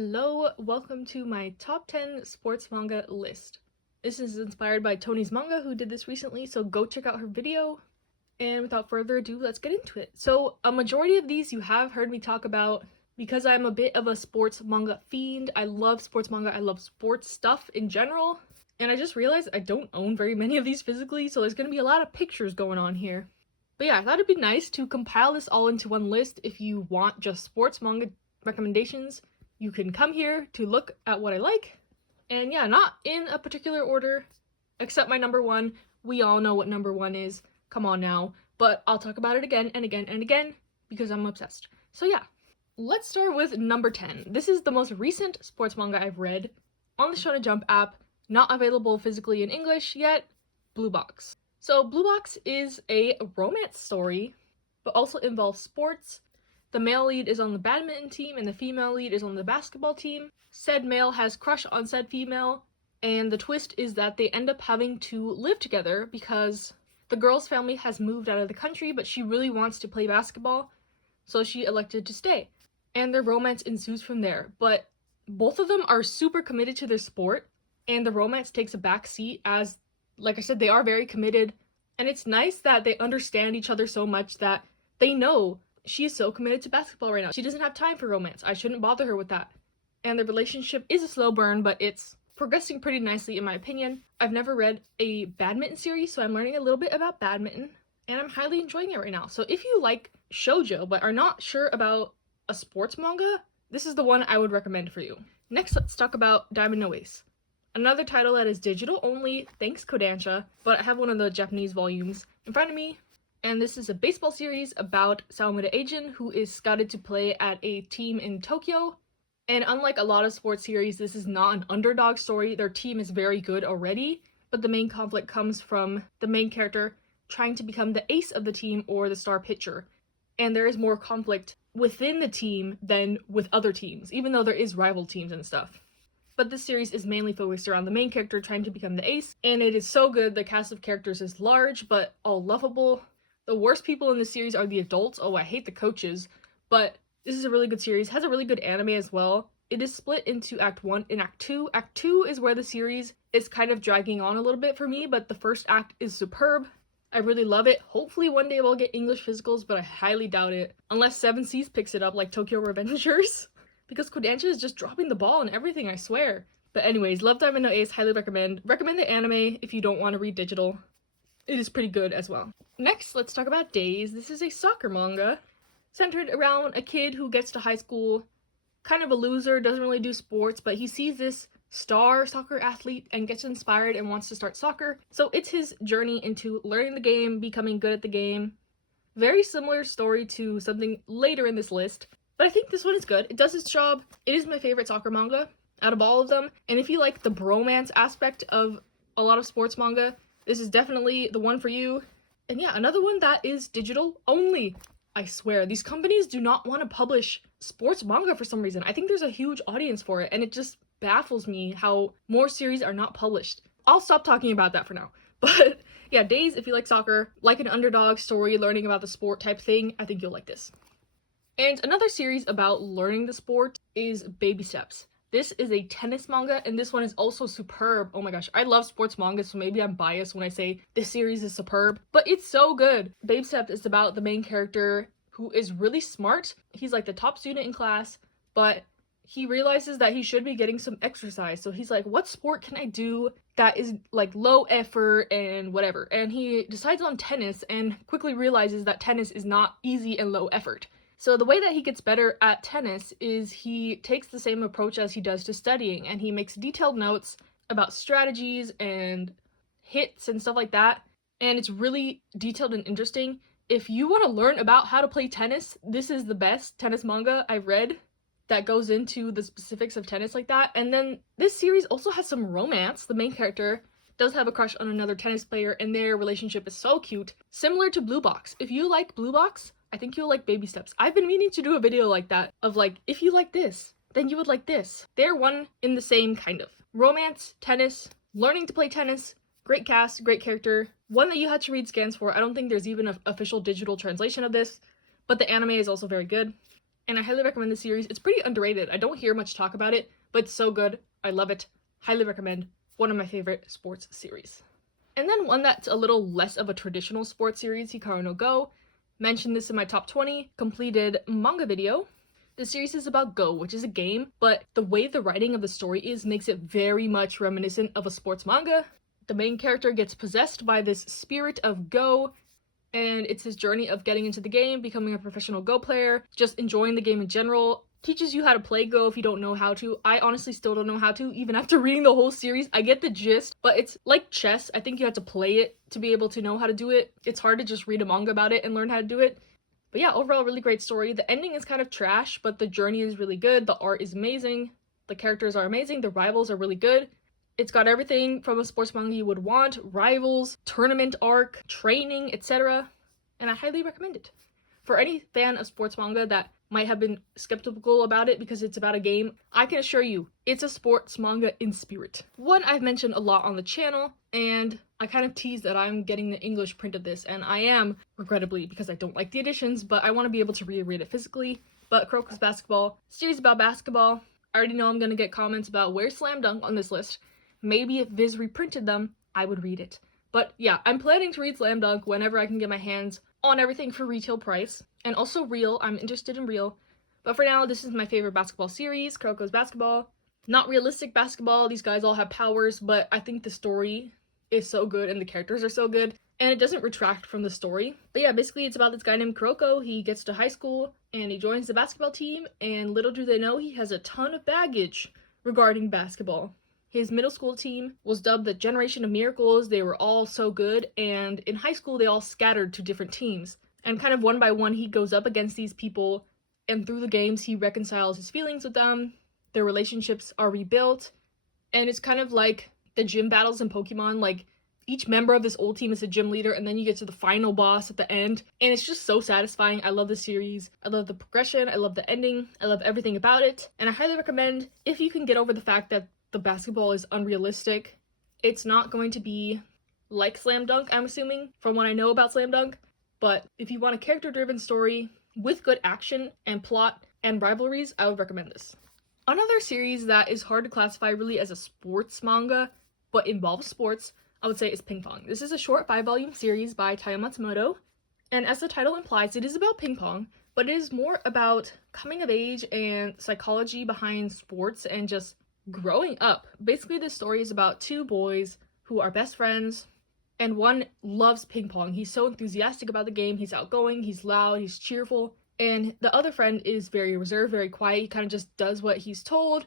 Hello, welcome to my top 10 sports manga list. This is inspired by Tony's Manga, who did this recently, so go check out her video. And without further ado, let's get into it. So, a majority of these you have heard me talk about because I'm a bit of a sports manga fiend. I love sports manga, I love sports stuff in general. And I just realized I don't own very many of these physically, so there's gonna be a lot of pictures going on here. But yeah, I thought it'd be nice to compile this all into one list. If you want just sports manga recommendations, you can come here to look at what I like. And yeah, not in a particular order, except my number one. We all know what number one is. Come on now. But I'll talk about it again and again and again because I'm obsessed. So yeah, let's start with number 10. This is the most recent sports manga I've read on the Shonen Jump app, not available physically in English yet, Blue Box. So Blue Box is a romance story, but also involves sports. The male lead is on the badminton team and the female lead is on the basketball team. Said male has crush on said female, and the twist is that they end up having to live together because the girl's family has moved out of the country, but she really wants to play basketball, so she elected to stay. And their romance ensues from there, but both of them are super committed to their sport, and the romance takes a back seat as, like I said, they are very committed, and it's nice that they understand each other so much that they know she is so committed to basketball right now. She doesn't have time for romance. I shouldn't bother her with that. And the relationship is a slow burn, but it's progressing pretty nicely in my opinion. I've never read a badminton series, so I'm learning a little bit about badminton, and I'm highly enjoying it right now. So if you like shoujo but are not sure about a sports manga, this is the one I would recommend for you. Next, let's talk about Diamond No Ace. Another title that is digital only, thanks Kodansha, but I have one of the Japanese volumes in front of me. And this is a baseball series about Sawamura Eijin, who is scouted to play at a team in Tokyo. And unlike a lot of sports series, this is not an underdog story. Their team is very good already, but the main conflict comes from the main character trying to become the ace of the team or the star pitcher. And there is more conflict within the team than with other teams, even though there is rival teams and stuff. But this series is mainly focused around the main character trying to become the ace, and it is so good. The cast of characters is large, but all lovable. The worst people in this series are the adults. Oh, I hate the coaches, but this is a really good series. It has a really good anime as well. It is split into Act 1 and Act 2. Act 2 is where the series is kind of dragging on a little bit for me, but the first act is superb. I really love it. Hopefully one day we'll get English physicals, but I highly doubt it. Unless 7 Seas picks it up like Tokyo Revengers. Because Kodansha is just dropping the ball and everything, I swear. But anyways, love Diamond No Ace, highly recommend. Recommend the anime if you don't want to read digital. It is pretty good as well. Next, let's talk about Days. This is a soccer manga centered around a kid who gets to high school, kind of a loser, doesn't really do sports, but he sees this star soccer athlete and gets inspired and wants to start soccer. So it's his journey into learning the game, becoming good at the game. Very similar story to something later in this list, but I think this one is good. It does its job. It is my favorite soccer manga out of all of them, and if you like the bromance aspect of a lot of sports manga, this is definitely the one for you. And yeah, another one that is digital only. I swear, these companies do not want to publish sports manga for some reason. I think there's a huge audience for it, and it just baffles me how more series are not published. I'll stop talking about that for now. But yeah, Days, if you like soccer, like an underdog story, learning about the sport type thing, I think you'll like this. And another series about learning the sport is Baby Steps. This is a tennis manga, and this one is also superb. Oh my gosh, I love sports manga, so maybe I'm biased when I say this series is superb, but it's so good. Baby Steps is about the main character who is really smart. He's like the top student in class, but he realizes that he should be getting some exercise. So he's like, what sport can I do that is like low effort and whatever? And he decides on tennis and quickly realizes that tennis is not easy and low effort. So the way that he gets better at tennis is he takes the same approach as he does to studying, and he makes detailed notes about strategies and hits and stuff like that, and it's really detailed and interesting. If you want to learn about how to play tennis, this is the best tennis manga I've read that goes into the specifics of tennis like that. And then this series also has some romance. The main character does have a crush on another tennis player, and their relationship is so cute. Similar to Blue Box. If you like Blue Box, I think you'll like Baby Steps. I've been meaning to do a video like that, of like, if you like this, then you would like this. They're one in the same kind of. Romance, tennis, learning to play tennis, great cast, great character. One that you had to read scans for. I don't think there's even an official digital translation of this, but the anime is also very good. and I highly recommend the series. It's pretty underrated. I don't hear much talk about it, but it's so good. I love it. Highly recommend. One of my favorite sports series. And then one that's a little less of a traditional sports series, Hikaru no Go. Mentioned this in my top 20 completed manga video. The series is about Go, which is a game, but the way the writing of the story is makes it very much reminiscent of a sports manga. The main character gets possessed by this spirit of Go, and it's his journey of getting into the game, becoming a professional Go player, just enjoying the game in general. Teaches you how to play Go if you don't know how to. I honestly still don't know how to, even after reading the whole series. I get the gist, but it's like chess. I think you have to play it to be able to know how to do it. It's hard to just read a manga about it and learn how to do it. But yeah, overall, really great story. The ending is kind of trash, but the journey is really good. The art is amazing. The characters are amazing. The rivals are really good. It's got everything from a sports manga you would want. Rivals, tournament arc, training, etc. And I highly recommend it. For any fan of sports manga that might have been skeptical about it because it's about a game, I can assure you, it's a sports manga in spirit. One I've mentioned a lot on the channel, and I kind of teased that I'm getting the English print of this, and I am, regrettably, because I don't like the editions, but I want to be able to reread it physically. But Kuroko's Basketball, series about basketball. I already know I'm going to get comments about where's Slam Dunk on this list. Maybe if Viz reprinted them, I would read it. But yeah, I'm planning to read Slam Dunk whenever I can get my hands on everything for retail price. And also Real, I'm interested in Real. But for now, this is my favorite basketball series, Kuroko's Basketball. Not realistic basketball, these guys all have powers, but I think the story is so good and the characters are so good. And it doesn't retract from the story. But yeah, basically it's about this guy named Kuroko. He gets to high school and he joins the basketball team, and little do they know he has a ton of baggage regarding basketball. His middle school team was dubbed the Generation of Miracles. They were all so good, and in high school they all scattered to different teams. And kind of one by one he goes up against these people, and through the games he reconciles his feelings with them. Their relationships are rebuilt, and it's kind of like the gym battles in Pokemon. Like, each member of this old team is a gym leader, and then you get to the final boss at the end, and it's just so satisfying. I love the series. I love the progression. I love the ending. I love everything about it, and I highly recommend if you can get over the fact that the basketball is unrealistic. It's not going to be like Slam Dunk, I'm assuming, from what I know about Slam Dunk, but if you want a character-driven story with good action and plot and rivalries, I would recommend this. Another series that is hard to classify really as a sports manga, but involves sports, I would say is Ping Pong. This is a short 5-volume series by Taiyo Matsumoto, and as the title implies, it is about ping pong, but it is more about coming of age and psychology behind sports and just growing up. Basically, this story is about two boys who are best friends, and one loves ping pong. He's so enthusiastic about the game. He's outgoing, he's loud, he's cheerful, and the other friend is very reserved, very quiet. He kind of just does what he's told.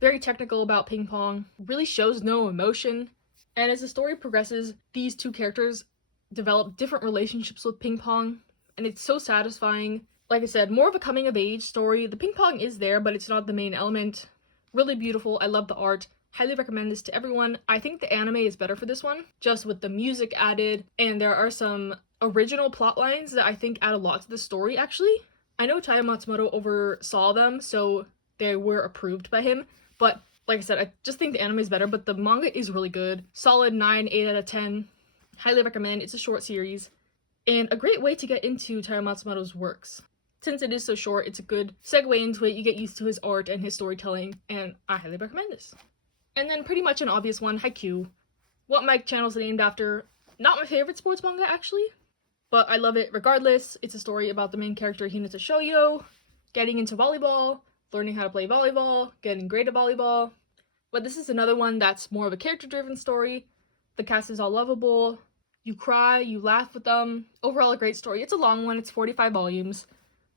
Very technical about ping pong, really shows no emotion. And as the story progresses, these two characters develop different relationships with ping pong, and it's so satisfying. Like I said, more of a coming of age story. The ping pong is there, but it's not the main element. Really beautiful. I love the art. Highly recommend this to everyone. I think the anime is better for this one, just with the music added, and there are some original plot lines that I think add a lot to the story, actually. I know Taiyo Matsumoto oversaw them, so they were approved by him, but like I said, I just think the anime is better, but the manga is really good. Solid 9, 8 out of 10. Highly recommend. It's a short series, and a great way to get into Taiyo Matsumoto's works. Since it is so short, it's a good segue into it. You get used to his art and his storytelling, and I highly recommend this. And then pretty much an obvious one, Haikyuu. What my channel is named after. Not my favorite sports manga, actually, but I love it regardless. It's a story about the main character, Hinata Shoyo, getting into volleyball, learning how to play volleyball, getting great at volleyball. But this is another one that's more of a character-driven story. The cast is all lovable. You cry, you laugh with them. Overall, a great story. It's a long one. It's 45 volumes.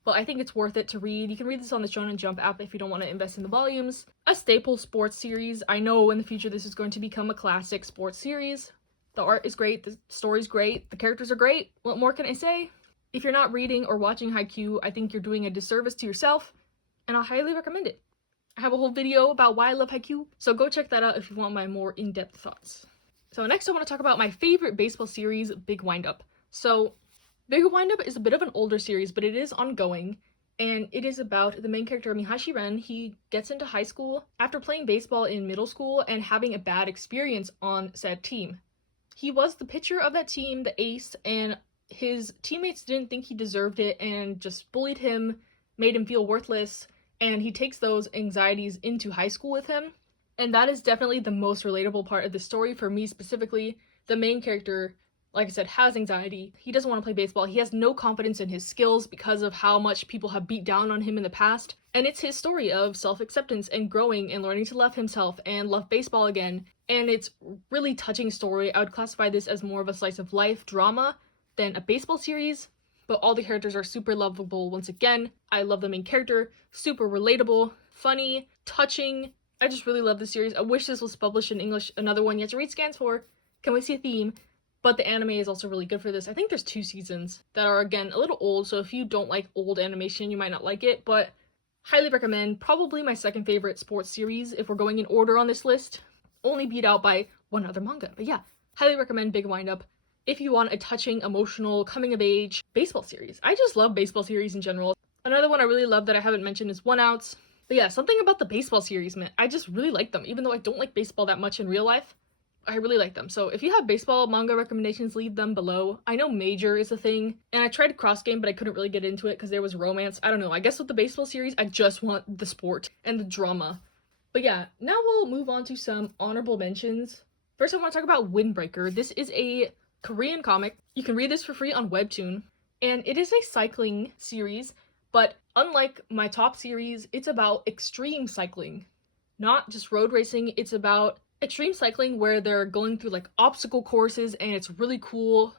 But I think it's worth it to read. You can read this on the Shonen Jump app if you don't want to invest in the volumes. A staple sports series. I know in the future this is going to become a classic sports series. The art is great, the story's great, the characters are great. What more can I say? If you're not reading or watching Haikyuu, I think you're doing a disservice to yourself, and I highly recommend it. I have a whole video about why I love Haikyuu, so go check that out if you want my more in-depth thoughts. So next I want to talk about my favorite baseball series, Big Wind-Up. So Big Wind-Up is a bit of an older series, but it is ongoing, and it is about the main character, Mihashi Ren. He gets into high school after playing baseball in middle school and having a bad experience on said team. He was the pitcher of that team, the ace, and his teammates didn't think he deserved it and just bullied him, made him feel worthless, and he takes those anxieties into high school with him. And that is definitely the most relatable part of the story for me specifically. The main character, like I said, has anxiety. He doesn't want to play baseball. He has no confidence in his skills because of how much people have beat down on him in the past. And it's his story of self-acceptance and growing and learning to love himself and love baseball again. And it's really touching story. I would classify this as more of a slice of life drama than a baseball series, but all the characters are super lovable once again. I love the main character, super relatable, funny, touching. I just really love this series. I wish this was published in English. Another one you have to read scans for. Can we see a theme? But the anime is also really good for this. I think there's 2 seasons that are, again, a little old, so if you don't like old animation, you might not like it, but highly recommend. Probably my second favorite sports series if we're going in order on this list. Only beat out by one other manga. But yeah, highly recommend Big Wind-Up if you want a touching, emotional, coming-of-age baseball series. I just love baseball series in general. Another one I really love that I haven't mentioned is One Outs. But yeah, something about the baseball series, man. I just really like them. Even though I don't like baseball that much in real life, I really like them. So if you have baseball manga recommendations, leave them below. I know Major is a thing, and I tried Cross Game, but I couldn't really get into it because there was romance. I don't know. I guess with the baseball series, I just want the sport and the drama. But yeah, now we'll move on to some honorable mentions. First, I want to talk about Windbreaker. This is a Korean comic. You can read this for free on Webtoon, and it is a cycling series, but unlike my top series, it's about extreme cycling. Not just road racing, it's about extreme cycling where they're going through like obstacle courses, and it's really cool.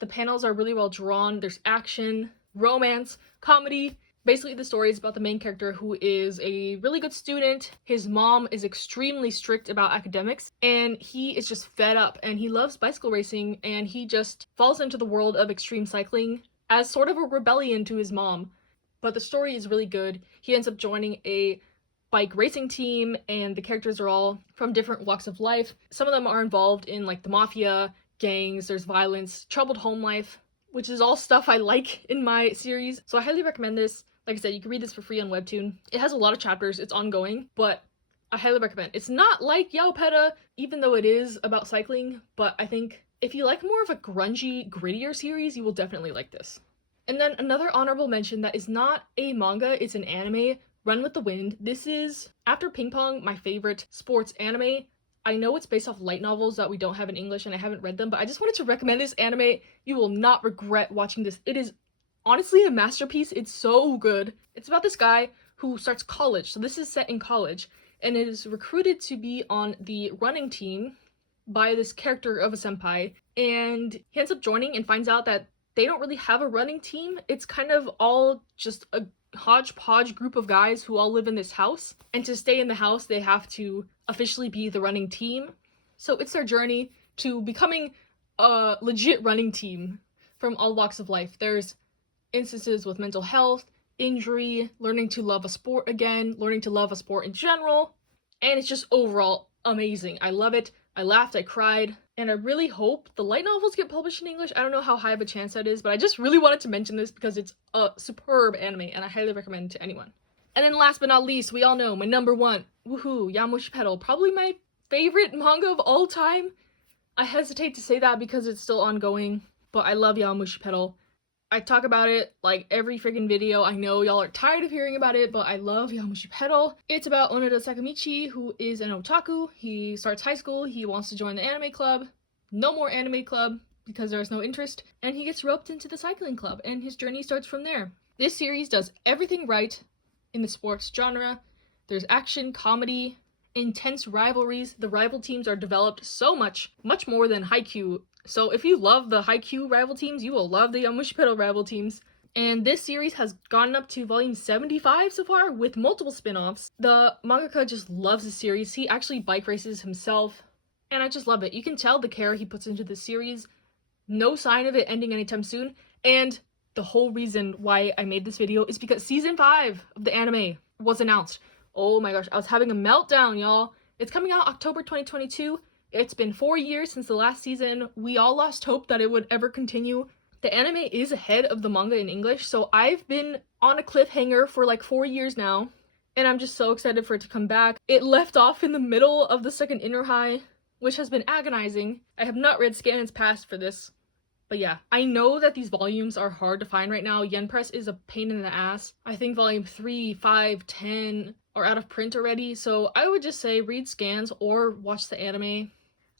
The panels are really well drawn. There's action, romance, comedy. Basically, the story is about the main character who is a really good student. His mom is extremely strict about academics, and he is just fed up, and he loves bicycle racing, and he just falls into the world of extreme cycling as sort of a rebellion to his mom. But the story is really good. He ends up joining a bike racing team, and the characters are all from different walks of life. Some of them are involved in like the mafia, gangs, there's violence, troubled home life, which is all stuff I like in my series. So I highly recommend this. Like I said, you can read this for free on Webtoon. It has a lot of chapters, it's ongoing, but I highly recommend. It's not like Yaopeta, even though it is about cycling, but I think if you like more of a grungy, grittier series, you will definitely like this. And then another honorable mention that is not a manga, it's an anime, Run with the Wind. This is, after Ping Pong, my favorite sports anime. I know it's based off light novels that we don't have in English and I haven't read them, but I just wanted to recommend this anime. You will not regret watching this. It is honestly a masterpiece. It's so good. It's about this guy who starts college. So this is set in college, and is recruited to be on the running team by this character of a senpai. And he ends up joining and finds out that they don't really have a running team. It's kind of all just a hodgepodge group of guys who all live in this house. And to stay in the house, they have to officially be the running team. So it's their journey to becoming a legit running team from all walks of life. There's instances with mental health, injury, learning to love a sport again, learning to love a sport in general, and it's just overall amazing. I love it. I laughed, I cried, and I really hope the light novels get published in English. I don't know how high of a chance that is, but I just really wanted to mention this because it's a superb anime, and I highly recommend it to anyone. And then last but not least, we all know my number one, woohoo, Yamushi Pedal, probably my favorite manga of all time. I hesitate to say that because it's still ongoing, but I love Yamushi Pedal. I talk about it like every freaking video. I know y'all are tired of hearing about it, but I love Yamushi Pedal. It's about Onoda Sakamichi, who is an otaku. He starts high school, he wants to join the anime club. No more anime club because there is no interest, and he gets roped into the cycling club, and his journey starts from there. This series does everything right in the sports genre. There's action, comedy, intense rivalries. The rival teams are developed so much more than Haikyuu. So if you love the Haikyuu rival teams, you will love the Yamushi Pedal rival teams. And this series has gotten up to volume 75 so far, with multiple spin-offs. The mangaka just loves the series. He actually bike races himself, and I just love it. You can tell the care he puts into the series. No sign of it ending anytime soon. And the whole reason why I made this video is because season 5 of the anime was announced. Oh my gosh, I was having a meltdown, y'all. It's coming out October 2022. It's been 4 years since the last season. We all lost hope that it would ever continue. The anime is ahead of the manga in English, so I've been on a cliffhanger for like 4 years now, and I'm just so excited for it to come back. It left off in the middle of the second inner high, which has been agonizing. I have not read Scannon's Past for this, But yeah, I know that these volumes are hard to find right now. Yen Press is a pain in the ass. I think volume 3, 5, 10 are out of print already, so I would just say read scans or watch the anime.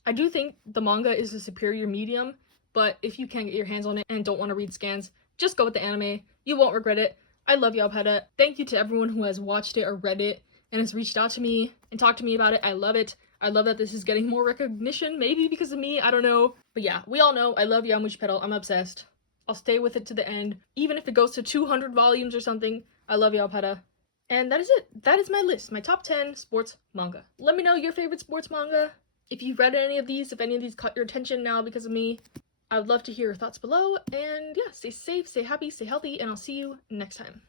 I do think the manga is a superior medium, but if you can't get your hands on it and don't want to read scans, just go with the anime. You won't regret it. I love y'all, Peta. Thank you to everyone who has watched it or read it and has reached out to me and talked to me about it. I love it. I love that this is getting more recognition, maybe because of me, I don't know. But yeah, we all know I love Yamuchi Pedal. I'm obsessed. I'll stay with it to the end, even if it goes to 200 volumes or something. I love y'all, Peta. And that is it. That is my list, my top 10 sports manga. Let me know your favorite sports manga. If you've read any of these, if any of these caught your attention now because of me, I would love to hear your thoughts below. And yeah, stay safe, stay happy, stay healthy, and I'll see you next time.